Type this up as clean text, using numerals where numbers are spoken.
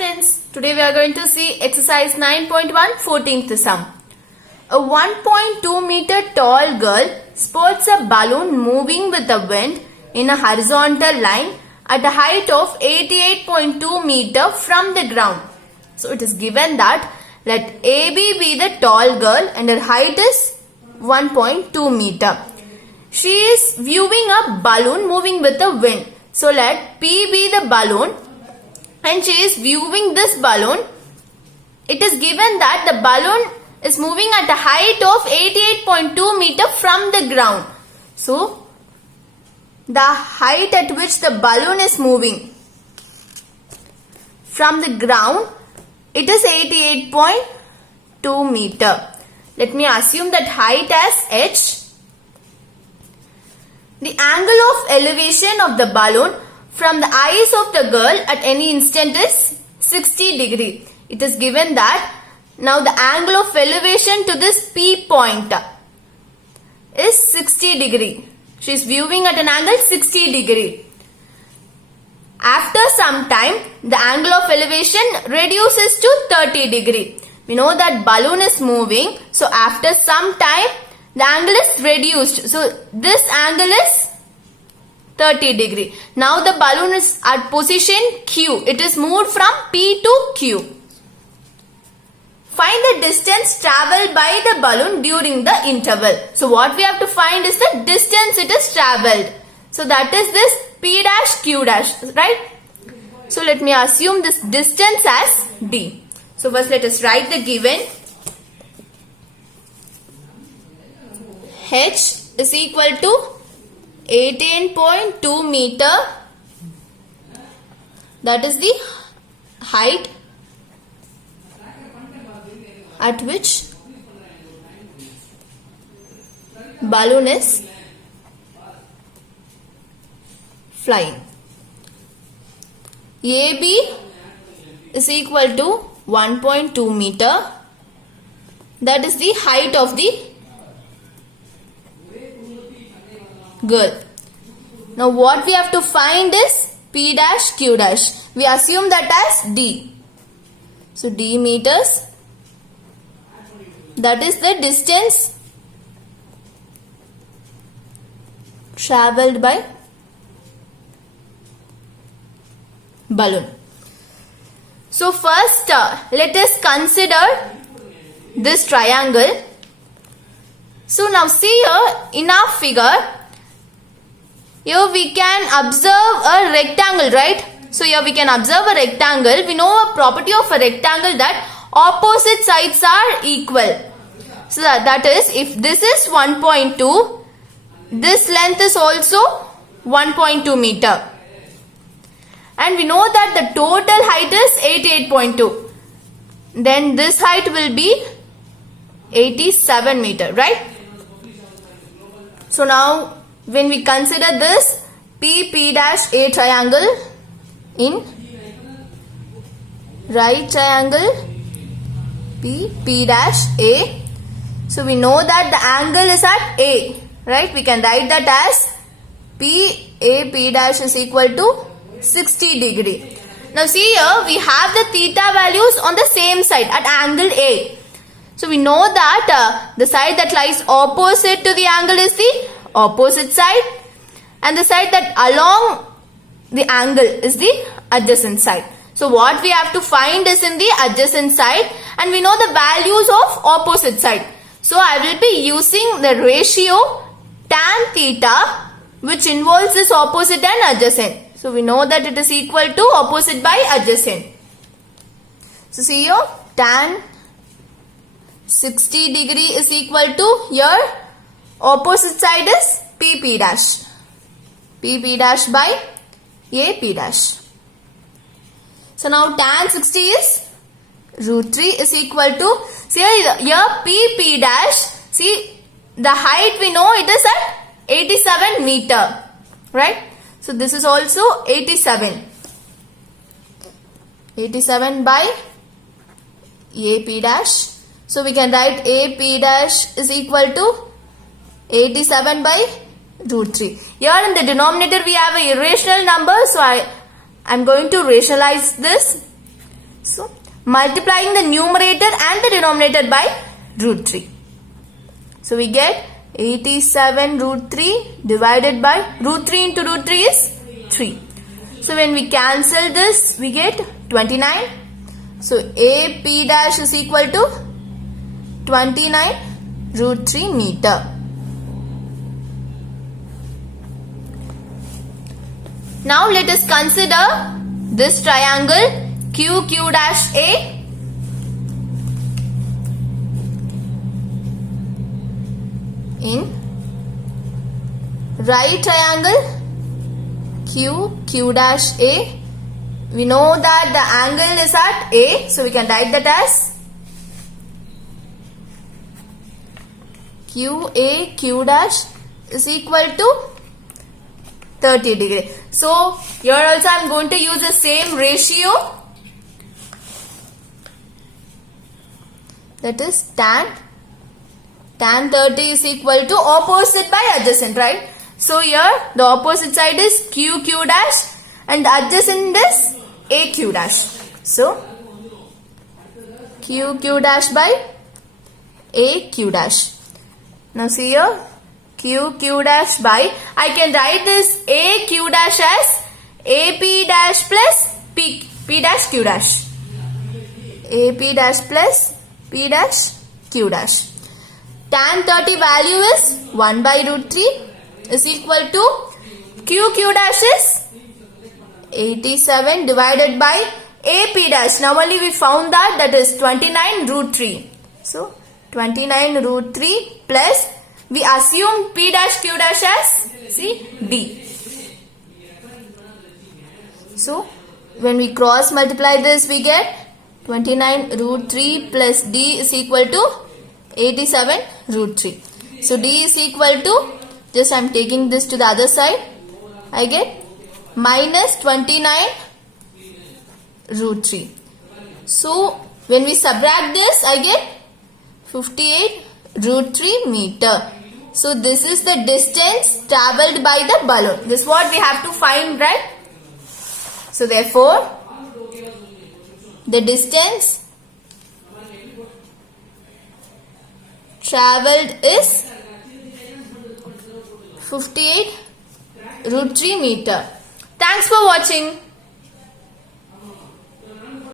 friends, today we are going to see exercise 9.1 14th sum. A 1.2 meter tall girl sports a balloon moving with the wind in a horizontal line at a height of 88.2 meter from the ground. So it is given that let AB be the tall girl and her height is 1.2 meter. She is viewing a balloon moving with the wind. So let P be the balloon and she is viewing this balloon. It is given that the balloon is moving at a height of 88.2 meter from the ground. So the height at which the balloon is moving from the ground, it is 88.2 meter. Let me assume that height as h. The angle of elevation of the balloon from the eyes of the girl at any instant is 60 degree. It is given that now the angle of elevation to this P point is 60 degree. She is viewing at an angle 60 degree. After some time, the angle of elevation reduces to 30 degree. We know that balloon is moving. So after some time, the angle is reduced. So this angle is 30 degree. Now the balloon is at position Q. It is moved from P to Q. Find the distance travelled by the balloon during the interval. So what we have to find is the distance it is travelled. So that is this P dash Q dash, right? So let me assume this distance as D. So first let us write the given. H is equal to 18.2 meter. That is the height at which balloon is flying. AB is equal to 1.2 meter. That is the height of the girl. Now what we have to find is P dash Q dash. We assume that as D. So D meters. That is the distance travelled by balloon. So first let us consider this triangle. So now see here in our figure, here we can observe a rectangle, right? So here we can observe a rectangle. We know a property of a rectangle that opposite sides are equal. So that is, if this is 1.2, this length is also 1.2 meter. And we know that the total height is 88.2. Then this height will be 87 meter, right? So now when we consider this P dash A triangle in right triangle P dash A. So we know that the angle is at A, right? We can write that as P dash is equal to 60 degree. Now see here we have the theta values on the same side at angle A. So we know that the side that lies opposite to the angle is the opposite side and the side that along the angle is the adjacent side. So what we have to find is in the adjacent side and we know the values of opposite side. So I will be using the ratio tan theta which involves this opposite and adjacent. So we know that it is equal to opposite by adjacent. So see here tan 60 degree is equal to here opposite side is P dash. P dash by A dash. So now tan 60 is root 3 is equal to, see here P dash, see the height we know it is at 87 meter, right? So this is also 87 by AP dash. So we can write AP dash is equal to 87 by root 3. Here in the denominator we have a irrational number. So I'm going to rationalize this. So multiplying the numerator and the denominator by root 3. So we get 87 root 3 divided by root 3 into root 3 is 3. So when we cancel this, we get 29. So AP dash is equal to 29 root 3 meter. Now let us consider this triangle QQ dash A. In right triangle QQ dash A, we know that the angle is at A, so we can write that as QA Q dash is equal to 30 degree. So here also I am going to use the same ratio, that is tan 30 is equal to opposite by adjacent, right? So here the opposite side is QQ dash and adjacent is AQ dash. So QQ dash by AQ dash. Now see here QQ dash by, I can write this AQ dash as AP dash plus P dash Q dash. AP dash plus P dash Q dash. Tan 30 value is 1 by root 3 is equal to QQ dash is 87 divided by AP dash. Now only we found that is 29 root 3. So 29 root 3 plus, we assume P dash Q dash as, see, D. So when we cross multiply this, we get 29 root 3 plus D is equal to 87 root 3. So D is equal to, just I am taking this to the other side, I get minus 29 root 3. So when we subtract this, I get 58 root 3 meter. So this is the distance travelled by the balloon. This is what we have to find, right? So therefore, the distance travelled is 58 root 3 meter. Thanks for watching.